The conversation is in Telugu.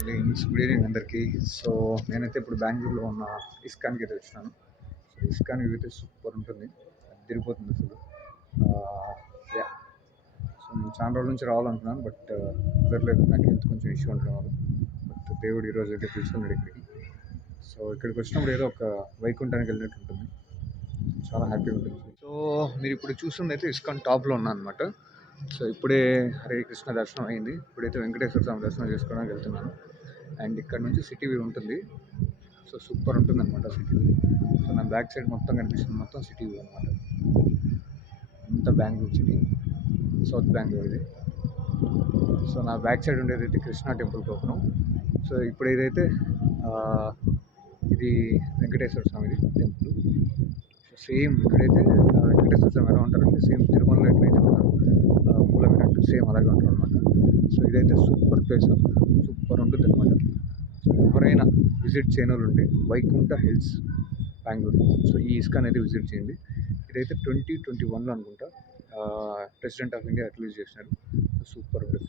గుడ్ ఈవినింగ్ అందరికీ. సో నేనైతే ఇప్పుడు బెంగళూరులో ఉన్న ఇస్కాన్కి అయితే వచ్చినాను. సో ఇస్కాన్ వ్యూ అయితే సూపర్ ఉంటుంది, తిరిగిపోతుంది అసలు. యా సో నేను చాలా రోజుల నుంచి రావాలనుకున్నాను, బట్ కుదరలేదు. నాకు హెల్త్ కొంచెం ఇష్యూ ఉండడం వల్ల. బట్ దేవుడు ఈరోజు అయితే పిలుచుకున్నాడు ఇక్కడికి. సో ఇక్కడికి వచ్చినప్పుడు ఏదో ఒక వైకుంఠానికి వెళ్ళినట్టు ఉంటుంది, చాలా హ్యాపీగా ఉంటుంది. సో మీరు ఇప్పుడు చూస్తుంది అయితే ఇస్కాన్ టాప్లో ఉన్నాను అనమాట. సో ఇప్పుడే హరే కృష్ణ దర్శనం అయింది. ఇప్పుడైతే వెంకటేశ్వర స్వామి దర్శనం చేసుకోవడానికి వెళ్తున్నాను. అండ్ ఇక్కడ నుంచి సిటీ వ్యూ ఉంటుంది. సో సూపర్ ఉంటుంది అనమాట సిటీ వ్యూ. సో నా బ్యాక్ సైడ్ మొత్తం కనిపిస్తుంది, మొత్తం సిటీ వ్యూ అనమాట. అంత బెంగళూరు సిటీ, సౌత్ బెంగళూరు ఇది. సో నా బ్యాక్ సైడ్ ఉండేది అయితే కృష్ణా టెంపుల్ గోపురం. సో ఇప్పుడు ఏదైతే ఇది వెంకటేశ్వర స్వామిది టెంపుల్. సో సేమ్ ఇక్కడైతే వెంకటేశ్వర స్వామి ఎలా ఉంటారంటే సేమ్ తిరుమలలో ఎట్లయితే ఉంటారు మూల విరాట్, సేమ్ అలాగే ఉంటారు అనమాట. సో ఇదైతే సూపర్ ప్లేస్, సూపర్ ఉంటుంది అనమాట. సో ఎవరైనా విజిట్ చేయని వాళ్ళు ఉంటే వైకుంఠ హిల్స్ బెంగళూరు, సో ఈ ఇస్కాన్ అయితే విజిట్ చేయండి. ఇదైతే 2021లో అనుకుంటా ప్రెసిడెంట్ ఆఫ్ ఇండియా రిలీజ్ చేసినారు. సో సూపర్ ఉంటుంది.